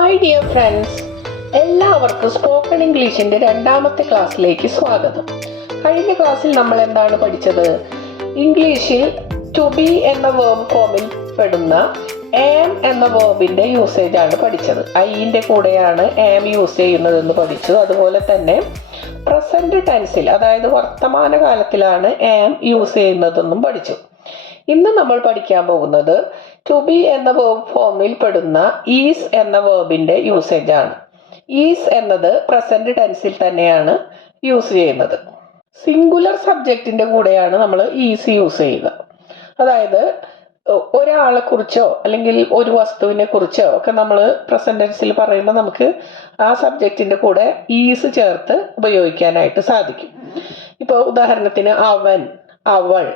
Hi dear friends, എല്ലാവർക്കും spoken ഇംഗ്ലീഷിന്റെ രണ്ടാമത്തെ ക്ലാസ്സിലേക്ക് സ്വാഗതം. കഴിഞ്ഞ ക്ലാസ്സിൽ നമ്മൾ എന്താണ് പഠിച്ചത്? ഇംഗ്ലീഷിൽ ടു ബി എന്ന വേർബ് ഫോമിൽ പെടുന്ന ആം എന്ന വേർബിന്റെ യൂസേജ് ആണ് പഠിച്ചത്. ഐന്റെ കൂടെയാണ് ആം യൂസ് ചെയ്യുന്നതെന്ന് പഠിച്ചു. അതുപോലെ തന്നെ പ്രസന്റ് ടെൻസിൽ, അതായത് വർത്തമാനകാലത്തിലാണ് ആം യൂസ് ചെയ്യുന്നതെന്നും പഠിച്ചു. ഇന്ന് നമ്മൾ പഠിക്കാൻ പോകുന്നത് ടു ബി എന്ന വേർബ് ഫോമിൽ പെടുന്ന ഈസ് എന്ന വേർബിന്റെ യൂസേജ് ആണ്. ഈസ് എന്നത് പ്രസന്റ് ടെൻസിൽ തന്നെയാണ് യൂസ് ചെയ്യുന്നത്. സിംഗുലർ സബ്ജക്റ്റിന്റെ കൂടെയാണ് നമ്മൾ ഈസ് യൂസ് ചെയ്യുക. അതായത് ഒരാളെ കുറിച്ചോ അല്ലെങ്കിൽ ഒരു വസ്തുവിനെ കുറിച്ചോ ഒക്കെ നമ്മൾ പ്രസന്റ് ടെൻസിൽ പറയുമ്പോൾ നമുക്ക് ആ സബ്ജക്റ്റിന്റെ കൂടെ ഈസ് ചേർത്ത് ഉപയോഗിക്കാനായിട്ട് സാധിക്കും. ഇപ്പോൾ ഉദാഹരണത്തിന് അവൻ, അവൾ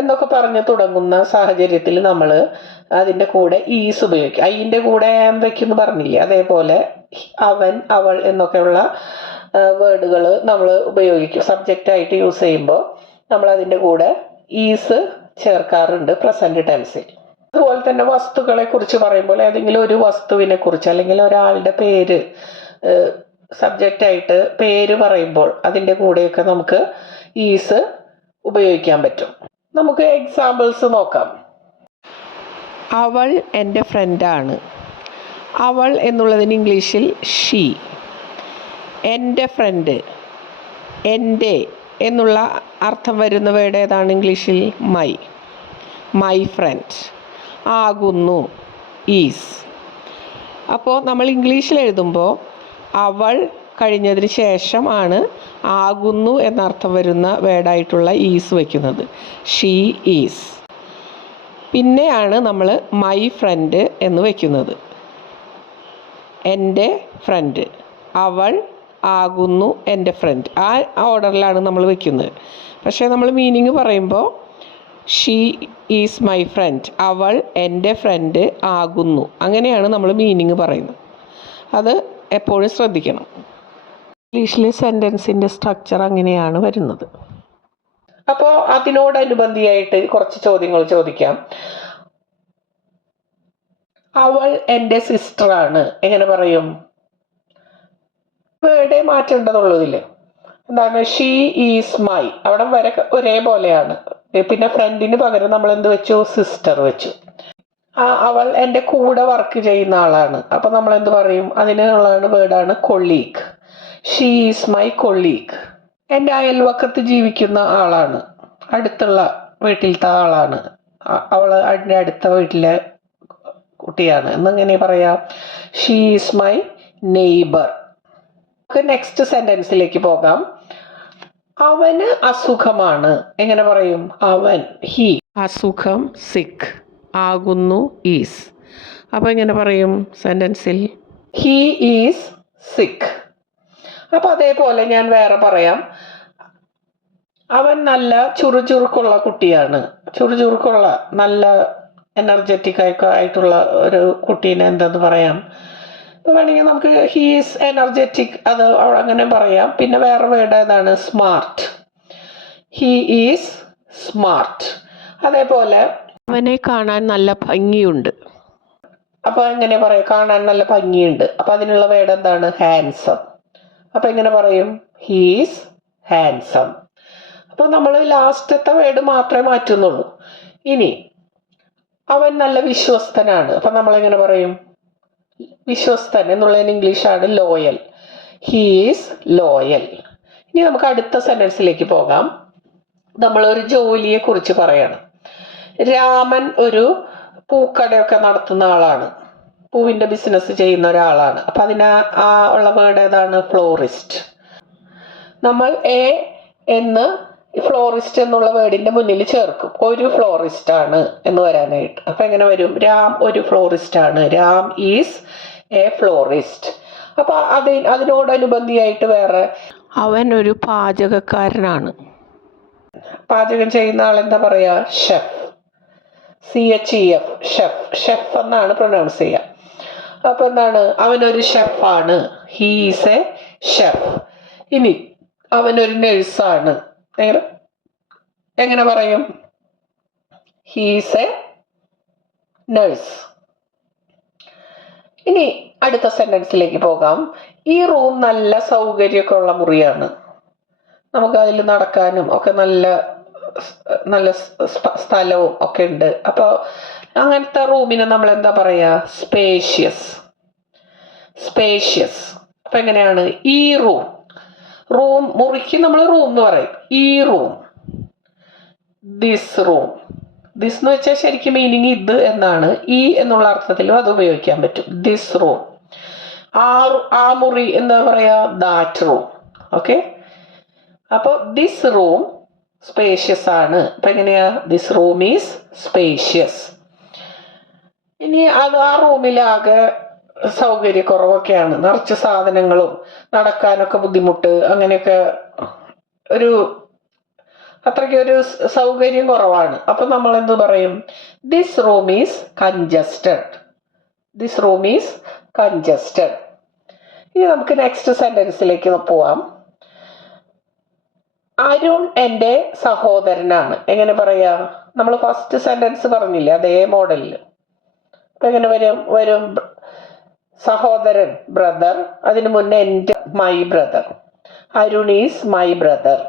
എന്നൊക്കെ പറഞ്ഞു തുടങ്ങുന്ന സാഹചര്യത്തിൽ നമ്മൾ അതിൻ്റെ കൂടെ ഈസ് ഉപയോഗിക്കും. ഐൻ്റെ കൂടെ ആം വയ്ക്കുമെന്ന് പറഞ്ഞില്ലേ, അതേപോലെ അവൻ, അവൾ എന്നൊക്കെയുള്ള വേർഡുകൾ നമ്മൾ ഉപയോഗിക്കും. സബ്ജക്റ്റായിട്ട് യൂസ് ചെയ്യുമ്പോൾ നമ്മൾ അതിൻ്റെ കൂടെ ഈസ് ചേർക്കാറുണ്ട് പ്രസന്റ് ടെൻസിൽ. അതുപോലെ തന്നെ വസ്തുക്കളെ കുറിച്ച് പറയുമ്പോൾ ഏതെങ്കിലും ഒരു വസ്തുവിനെ കുറിച്ച് അല്ലെങ്കിൽ ഒരാളുടെ പേര് സബ്ജക്റ്റായിട്ട് പേര് പറയുമ്പോൾ അതിൻ്റെ കൂടെയൊക്കെ നമുക്ക് ഈസ് ഉപയോഗിക്കാൻ പറ്റും. നമുക്ക് എക്സാമ്പിൾസ് നോക്കാം. അവൾ എൻ്റെ ഫ്രണ്ടാണ്. അവൾ എന്നുള്ളതിന് ഇംഗ്ലീഷിൽ ഷീ. എൻ്റെ ഫ്രണ്ട്, എൻ്റെ എന്നുള്ള അർത്ഥം വരുന്ന വേർഡ് ഏതാണ് ഇംഗ്ലീഷിൽ? മൈ. My friend. ആകുന്നു, ഈസ്. അപ്പോൾ നമ്മൾ ഇംഗ്ലീഷിൽ എഴുതുമ്പോൾ അവൾ കഴിഞ്ഞതിന് ശേഷം ആണ് ആകുന്നു എന്നർത്ഥം വരുന്ന വേർഡായിട്ടുള്ള ഈസ് വയ്ക്കുന്നത്. She is. പിന്നെയാണ് നമ്മൾ മൈ ഫ്രണ്ട് എന്ന് വയ്ക്കുന്നത്. എൻ്റെ ഫ്രണ്ട്, അവൾ ആകുന്നു എൻ്റെ ഫ്രണ്ട്. ആ ഓർഡറിലാണ് നമ്മൾ വയ്ക്കുന്നത്. പക്ഷേ നമ്മൾ മീനിങ് പറയുമ്പോൾ ഷീ ഈസ് മൈ ഫ്രണ്ട്, അവൾ എൻ്റെ ഫ്രണ്ട് ആകുന്നു, അങ്ങനെയാണ് നമ്മൾ മീനിങ് പറയുന്നത്. അത് എപ്പോഴും ശ്രദ്ധിക്കണം. ഇംഗ്ലീഷിലെ സെൻറ്റൻസിൻ്റെ സ്ട്രക്ചർ അങ്ങനെയാണ് വരുന്നത്. അപ്പോൾ അതിനോടനുബന്ധിയായിട്ട് കുറച്ച് ചോദ്യങ്ങൾ ചോദിക്കാം. അവൾ എൻ്റെ സിസ്റ്ററാണ്, എങ്ങനെ പറയും? വേർഡേ മാറ്റേണ്ടതുള്ളൂ ഇതിൽ. എന്താണ്? ഷീ ഈസ് മൈ, അവിടെ വരെ ഒരേപോലെയാണ്. പിന്നെ ഫ്രണ്ടിന് പകരം നമ്മൾ എന്ത് വെച്ചു? സിസ്റ്റർ വെച്ചു. അവൾ എൻ്റെ കൂടെ വർക്ക് ചെയ്യുന്ന ആളാണ്, അപ്പം നമ്മൾ എന്ത് പറയും? അതിനുള്ളതാണ് വേർഡാണ് colleague. She is my colleague. എൻ്റെ അയൽവക്കത്ത് ജീവിക്കുന്ന ആളാണ്, അടുത്തുള്ള വീട്ടിലത്തെ ആളാണ്, അവൾ അതിൻ്റെ അടുത്ത വീട്ടിലെ കുട്ടിയാണ് എന്നെങ്ങനെ പറയാം? She is my neighbour. നമുക്ക് നെക്സ്റ്റ് സെൻറ്റൻസിലേക്ക് പോകാം. അവന് അസുഖമാണ്, എങ്ങനെ പറയും? അവൻ, ഹി. അസുഖം, സിക്ക്. ആകുന്നു, ഈസ്. അപ്പോൾ എങ്ങനെ പറയും സെൻറ്റൻസിൽ? ഹി ഈസ് സിക്ക്. അപ്പോൾ അതേപോലെ ഞാൻ വേറെ പറയാം. അവൻ നല്ല ചുറുചുറുക്കുള്ള കുട്ടിയാണ്. ചുറുചുറുക്കുള്ള, നല്ല എനർജറ്റിക് ആയിട്ടുള്ള ഒരു കുട്ടീനെ എന്തെന്ന് പറയാം? ഇപ്പോൾ വേണമെങ്കിൽ നമുക്ക് ഹീ ഈസ് എനർജറ്റിക്, അത് അങ്ങനെ പറയാം. പിന്നെ വേറെ വേർഡ് ഏതാണ്? സ്മാർട്ട്. He is smart. അതേപോലെ അവനെ കാണാൻ നല്ല ഭംഗിയുണ്ട്. അപ്പോൾ എങ്ങനെ പറയും? കാണാൻ നല്ല ഭംഗിയുണ്ട്. അപ്പോൾ അതിനുള്ള വേർഡ് എന്താണ്? ഹാൻസം. അപ്പോൾ എങ്ങനെ പറയും? He is handsome. അപ്പോൾ നമ്മൾ ലാസ്റ്റത്തെ വേർഡ് മാത്രമേ മാറ്റുന്നുള്ളൂ. ഇനി അവൻ നല്ല വിശ്വസ്തനാണ്, അപ്പം നമ്മളെങ്ങനെ പറയും? വിശ്വസ്തൻ എന്നുള്ളതിന് ഇംഗ്ലീഷാണ് ലോയൽ. ഹീ ഈസ് ലോയൽ. ഇനി നമുക്ക് അടുത്ത സെൻറ്റൻസിലേക്ക് പോകാം. നമ്മളൊരു ജോലിയെ കുറിച്ച് പറയണം. രാമൻ ഒരു പൂക്കടയൊക്കെ നടത്തുന്ന ആളാണ്, പൂവിൻ്റെ ബിസിനസ് ചെയ്യുന്ന ഒരാളാണ്. അപ്പം അതിന് ഉള്ള വേർഡ് ഏതാണ്? ഫ്ലോറിസ്റ്റ്. നമ്മൾ എ എന്ന് ഫ്ലോറിസ്റ്റ് എന്നുള്ള വേർഡിൻ്റെ മുന്നിൽ ചേർക്കും. ഒരു ഫ്ലോറിസ്റ്റ് ആണ് എന്ന് വരാനായിട്ട്. അപ്പം എങ്ങനെ വരും? രാം ഒരു ഫ്ലോറിസ്റ്റ് ആണ്. Ram is A ഫ്ലോറിസ്റ്റ്. അപ്പോൾ അതിനോടനുബന്ധിയായിട്ട് വേറെ, അവൻ ഒരു പാചകക്കാരനാണ്. പാചകം ചെയ്യുന്ന ആളെന്താ പറയുക? ഷെഫ്. CHEF, chef. ഷെഫ് എന്നാണ് പ്രൊനൗൺസ് ചെയ്യുക. അപ്പോൾ എന്താണ്? അവനൊരു ഷെഫാണ്. He is a chef. ഇനി അവനൊരു നഴ്സാണ്, എങ്ങനെ പറയും? He is a nurse. ഇനി അടുത്ത സെന്റൻസിലേക്ക് പോകാം. ഈ റൂം നല്ല സൗകര്യമൊക്കെ ഉള്ള മുറിയാണ്. നമുക്ക് അതിൽ നടക്കാനും ഒക്കെ നല്ല നല്ല സ്ഥലവും ഒക്കെ ഉണ്ട്. അപ്പോൾ അങ്ങനത്തെ റൂമിന് നമ്മൾ എന്താ പറയുക? സ്പേഷ്യസ്. സ്പേഷ്യസ്. അപ്പം എങ്ങനെയാണ്? ഈ റൂം. റൂം മുറിക്ക് നമ്മൾ റൂം എന്ന് പറയും. ഈ റൂം, ദിസ് റൂം. ദിസ് എന്ന് വെച്ചാൽ ശരിക്കും മീനിങ് ഇത് എന്നാണ്. ഈ എന്നുള്ള അർത്ഥത്തിലും അത് ഉപയോഗിക്കാൻ പറ്റും. This room. ആ മുറി എന്താ പറയാ? That room. ഓക്കെ. അപ്പോൾ ദിസ് റൂം സ്പേഷ്യസ് ആണ്. അപ്പൊ എങ്ങനെയാ? This room is spacious. ഇനി അത് ആ റൂമിലാകെ സൗകര്യക്കുറവൊക്കെയാണ്. നിറച്ച് സാധനങ്ങളും നടക്കാനൊക്കെ ബുദ്ധിമുട്ട്, അങ്ങനെയൊക്കെ ഒരു അത്രയ്ക്ക് ഒരു സൗകര്യം കുറവാണ്. അപ്പൊ നമ്മൾ എന്ത് പറയും? This room is congested. This room is congested. ഇനി നമുക്ക് നെക്സ്റ്റ് സെന്റൻസിലേക്ക് പോവാം. അരുൺ എൻ്റെ സഹോദരനാണ്. എങ്ങനെ പറയാ? നമ്മൾ ഫസ്റ്റ് സെന്റൻസ് പറഞ്ഞില്ലേ, അതേ മോഡലിൽ. അപ്പൊ എങ്ങനെ വരും? സഹോദരൻ, ബ്രദർ. അതിന് മുന്നേ എൻ്റെ, my brother. Arun is my brother.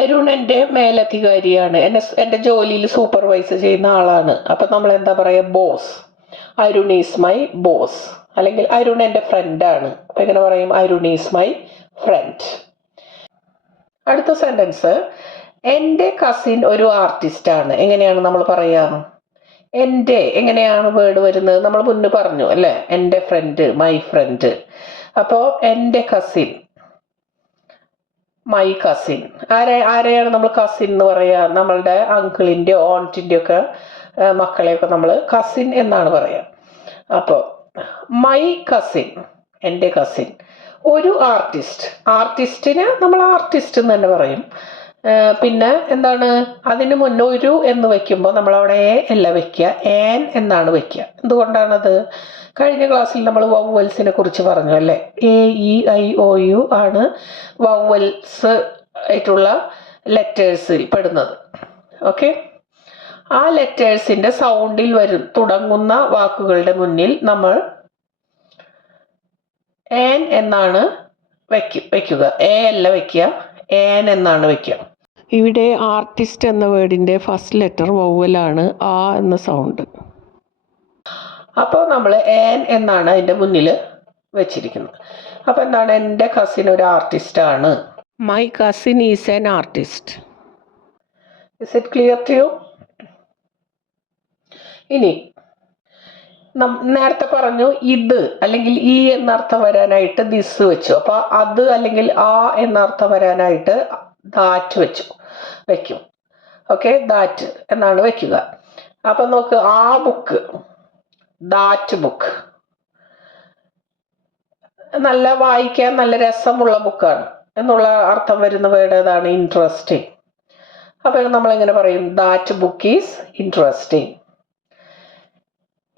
Arun എൻ്റെ മേലധികാരിയാണ്. എൻ്റെ ജോലിയിൽ സൂപ്പർവൈസ് ചെയ്യുന്ന ആളാണ്. അപ്പൊ നമ്മൾ എന്താ പറയാ? Boss. Arun is my boss. അല്ലെങ്കിൽ അരുൺ എൻ്റെ ഫ്രണ്ടാണ്. അപ്പൊ എങ്ങനെ പറയും? Arun is my friend. അടുത്ത സെന്റൻസ്, എൻ്റെ കസിൻ ഒരു ആർട്ടിസ്റ്റ് ആണ്. എങ്ങനെയാണ് നമ്മൾ പറയാ? എൻ്റെ എങ്ങനെയാണ് വേർഡ് വരുന്നത്? നമ്മൾ മുന്നേ പറഞ്ഞു അല്ലേ? എൻ്റെ ഫ്രണ്ട്, മൈ ഫ്രണ്ട്. അപ്പോൾ എൻ്റെ കസിൻ, മൈ കസിൻ. ആരെയാണ് നമ്മൾ കസിൻ എന്ന് പറയാ? നമ്മളുടെ അങ്കിളിൻ്റെയോ ഓൺറ്റിൻ്റെയോ ഒക്കെ മക്കളെയൊക്കെ നമ്മൾ കസിൻ എന്നാണ് പറയാ. അപ്പോൾ മൈ കസിൻ, എൻ്റെ കസിൻ. ഒരു ആർട്ടിസ്റ്റ്. ആർട്ടിസ്റ്റിന് നമ്മൾ ആർട്ടിസ്റ്റ് എന്ന് തന്നെ പറയും. പിന്നെ എന്താണ്? അതിന് മുന്നേ ഒരു എന്ന് വെക്കുമ്പോൾ നമ്മൾ അവിടെ അല്ല വെക്കുക, ആൻ എന്നാണ് വെക്കുക. എന്തുകൊണ്ടാണത്? കഴിഞ്ഞ ക്ലാസ്സിൽ നമ്മൾ വവ്വൽസിനെ കുറിച്ച് പറഞ്ഞു അല്ലേ? A, E, I, O, U ആണ് വവ്വൽസ് ആയിട്ടുള്ള ലെറ്റേഴ്സിൽ പെടുന്നത്. ഓക്കെ. ആ ലെറ്റേഴ്സിന്റെ സൗണ്ടിൽ തുടങ്ങുന്ന വാക്കുകളുടെ മുന്നിൽ നമ്മൾ ആൻ എന്നാണ് വെക്കുക. എ അല്ല വെക്കുക, ആൻ എന്നാണ് വെക്കുക. ഇവിടെ ആർട്ടിസ്റ്റ് എന്ന വേർഡിന്റെ ഫസ്റ്റ് ലെറ്റർ വവ്വലാണ്, ആ എന്ന സൗണ്ട്. അപ്പോൾ നമ്മൾ ആൻ എന്നാണ് അതിന്റെ മുന്നിൽ വെച്ചിരിക്കുന്നത്. അപ്പൊ എന്താണ്? എൻ്റെ കസിൻ ഒരു ആർട്ടിസ്റ്റ് ആണ്. My cousin is an artist. Is it clear to you? ഇനി നേരത്തെ പറഞ്ഞു ഇത് അല്ലെങ്കിൽ ഈ എന്നർത്ഥം വരാനായിട്ട് ദിസ് വെച്ചു. അപ്പൊ അത് അല്ലെങ്കിൽ ആ എന്നർത്ഥം വരാനായിട്ട് ദാറ്റ് വെക്കും. ഓക്കെ. ദാറ്റ് എന്നാണ് വെക്കുക. അപ്പൊ നോക്ക്, ആ ബുക്ക്, ദാറ്റ് ബുക്ക്. നല്ല വായിക്കാൻ നല്ല രസമുള്ള ബുക്കാണ് എന്നുള്ള അർത്ഥം വരുന്ന വേർഡ് ഏതാണ്? ഇൻട്രസ്റ്റിംഗ്. അപ്പൊ നമ്മൾ എങ്ങനെ പറയും? That book is interesting.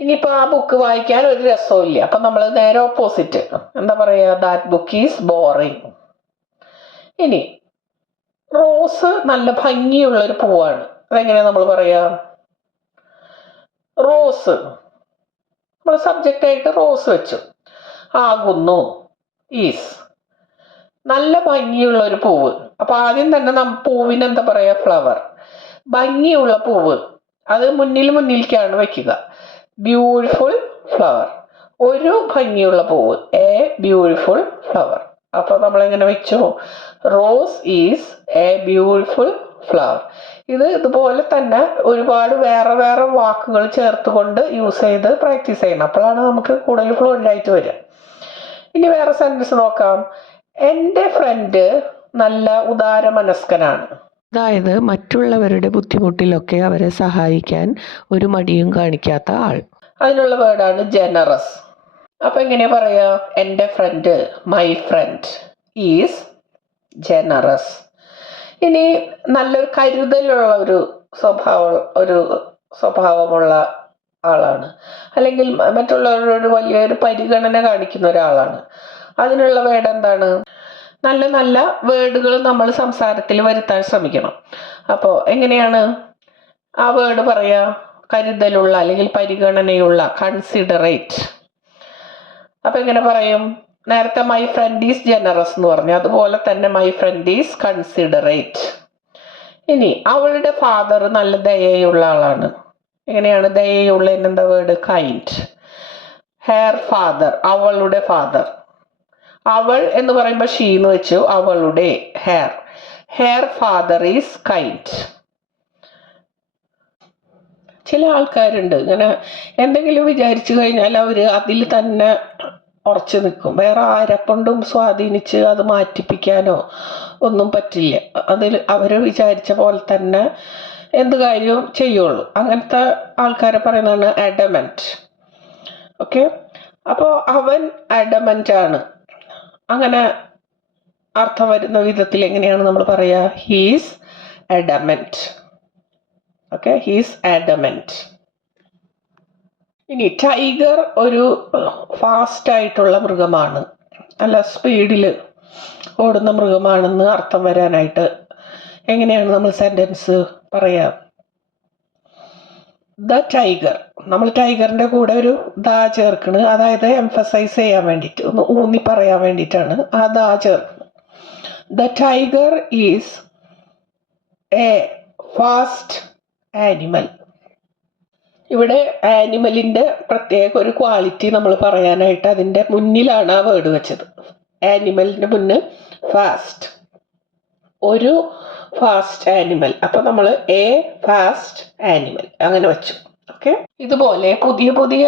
ഇനിയിപ്പോൾ ആ ബുക്ക് വായിക്കാൻ ഒരു രസവും ഇല്ല. അപ്പം നമ്മൾ നേരെ ഓപ്പോസിറ്റ് എന്താ പറയുക? That book is boring. ഇനി റോസ് നല്ല ഭംഗിയുള്ളൊരു പൂവാണ്. അതെങ്ങനെയാ നമ്മൾ പറയുക? റോസ്. നമ്മൾ സബ്ജക്റ്റായിട്ട് റോസ് വെച്ചു. ആകുന്നു, ഈസ്. നല്ല ഭംഗിയുള്ള ഒരു പൂവ്. അപ്പൊ ആദ്യം തന്നെ പൂവിന് എന്താ പറയുക? ഫ്ലവർ. ഭംഗിയുള്ള പൂവ് അത് മുന്നിലേക്കാണ് വെക്കുക. Beautiful flower. ഒരു ഭംഗിയുള്ള പൂവ്, എ ബ്യൂട്ടിഫുൾ ഫ്ലവർ. അപ്പൊ നമ്മൾ എങ്ങനെ വെച്ചു? Rose is A beautiful flower. ഇതുപോലെ തന്നെ ഒരുപാട് വേറെ വേറെ വാക്കുകൾ ചേർത്തുകൊണ്ട് യൂസ് ചെയ്ത് പ്രാക്ടീസ് ചെയ്യണം. അപ്പോഴാണ് നമുക്ക് കൂടുതൽ ഫ്ലുവൻ്റ് ആയിട്ട് വരിക. ഇനി വേറെ സെന്റൻസ് നോക്കാം. എൻ്റെ ഫ്രണ്ട് നല്ല ഉദാരമനസ്കനാണ്. അതായത് മറ്റുള്ളവരുടെ ബുദ്ധിമുട്ടിലൊക്കെ അവരെ സഹായിക്കാൻ ഒരു മടിയും കാണിക്കാത്ത ആൾ. അതിനുള്ള വേർഡാണ് ജനറസ്. അപ്പൊ എങ്ങനെയാ പറയാ? എൻ്റെ friend, my friend is generous. ഇനി നല്ലൊരു കരുതലുള്ള ഒരു സ്വഭാവമുള്ള ആളാണ്, അല്ലെങ്കിൽ മറ്റുള്ളവരോട് വലിയൊരു പരിഗണന കാണിക്കുന്ന ഒരാളാണ്. അതിനുള്ള വേർഡ് എന്താണ്? നല്ല നല്ല വേർഡുകൾ നമ്മൾ സംസാരത്തിൽ വരുത്താൻ ശ്രമിക്കണം. അപ്പോൾ എങ്ങനെയാണ് ആ വേർഡ് പറയുക? കരുതലുള്ള അല്ലെങ്കിൽ പരിഗണനയുള്ള, കൺസിഡറേറ്റ്. അപ്പം എങ്ങനെ പറയും? നേരത്തെ മൈ ഫ്രണ്ട് ഈസ് ജനറസ് എന്ന് പറഞ്ഞു, അതുപോലെ തന്നെ മൈ ഫ്രണ്ട് ഈസ് കൺസിഡറേറ്റ്. ഇനി അവളുടെ ഫാദർ നല്ല ദയയുള്ള ആളാണ്. എങ്ങനെയാണ് ദയയുള്ള എന്താ വേർഡ്? കൈൻഡ്. ഹെയർ ഫാദർ, അവളുടെ ഫാദർ. അവൾ എന്ന് പറയുമ്പോൾ ഷീ എന്ന് വെച്ചു, അവളുടെ ഹെയർ ഫാദർ ഈസ് കൈൻഡ്. ചില ആൾക്കാരുണ്ട് ഇങ്ങനെ എന്തെങ്കിലും വിചാരിച്ചു കഴിഞ്ഞാൽ അവർ അതിൽ തന്നെ ഉറച്ചു നിൽക്കും. വേറെ ആരെക്കൊണ്ടും സ്വാധീനിച്ച് അത് മാറ്റിപ്പിക്കാനോ ഒന്നും പറ്റില്ല. അതിൽ അവർ വിചാരിച്ച പോലെ തന്നെ എന്ത് കാര്യവും ചെയ്യുള്ളൂ. അങ്ങനത്തെ ആൾക്കാരെ പറയുന്നതാണ് അഡമൻറ്റ്. ഓക്കെ, അപ്പോൾ അവൻ അഡമൻ്റ് ആണ്. അങ്ങനെ അർത്ഥം വരുന്ന വിധത്തിൽ എങ്ങനെയാണ് നമ്മൾ പറയുക? He's adamant. Okay, he's adamant. ഇനി ടൈഗർ ഒരു ഫാസ്റ്റ് ആയിട്ടുള്ള മൃഗമാണ്, അല്ല സ്പീഡിൽ ഓടുന്ന മൃഗമാണെന്ന് അർത്ഥം വരാനായിട്ട് എങ്ങനെയാണ് നമ്മൾ സെൻറ്റൻസ് പറയുക? The tiger. നമ്മൾ ടൈഗറിൻ്റെ കൂടെ ഒരു ദാ ചേർക്കണ്, അതായത് എംഫസൈസ് ചെയ്യാൻ വേണ്ടിയിട്ട്, ഒന്ന് ഊന്നി പറയാൻ വേണ്ടിയിട്ടാണ് ആ ദാ ചേർക്കുന്നത്. The tiger is A fast animal. ഇവിടെ ആനിമലിൻ്റെ പ്രത്യേക ഒരു ക്വാളിറ്റി നമ്മൾ പറയാനായിട്ട് അതിൻ്റെ മുന്നിലാണ് ആ വേർഡ് വെച്ചത്. ആനിമലിൻ്റെ മുന്നിൽ ഫാസ്റ്റ്, ഒരു ഫാസ്റ്റ് ആനിമൽ. അപ്പോൾ നമ്മൾ എ ഫാസ്റ്റ് ആനിമൽ അങ്ങനെ വെച്ചു. ഓക്കെ, ഇതുപോലെ പുതിയ പുതിയ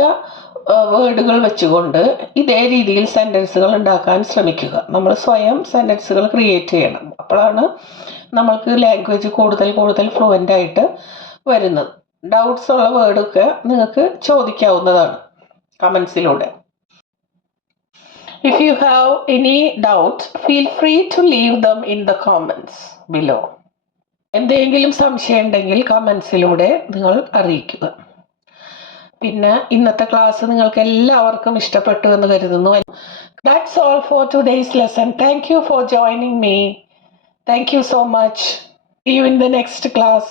വേർഡുകൾ വെച്ചുകൊണ്ട് ഇതേ രീതിയിൽ സെൻറ്റൻസുകൾ ഉണ്ടാക്കാൻ ശ്രമിക്കുക. നമ്മൾ സ്വയം സെൻറ്റൻസുകൾ ക്രിയേറ്റ് ചെയ്യണം. അപ്പോഴാണ് നമ്മൾക്ക് ലാംഗ്വേജ് കൂടുതൽ ഫ്ലുവൻ്റ് ആയിട്ട് വരുന്നത്. ഡൗട്ട്സ് ഉള്ള വേർഡൊക്കെ നിങ്ങൾക്ക് ചോദിക്കാവുന്നതാണ് കമൻസിലൂടെ. If you have any doubt, feel free to leave them in the comments below. എന്തെങ്കിലും സംശയം ഉണ്ടെങ്കിൽ കമൻസിലൂടെ നിങ്ങൾ അറിയിക്കുക. പിന്നെ ഇന്നത്തെ ക്ലാസ് നിങ്ങൾക്ക് എല്ലാവർക്കും ഇഷ്ടപ്പെട്ടു എന്ന് കരുതുന്നു. That's all for today's lesson. Thank you for joining me. Thank you so much. See you in the next class.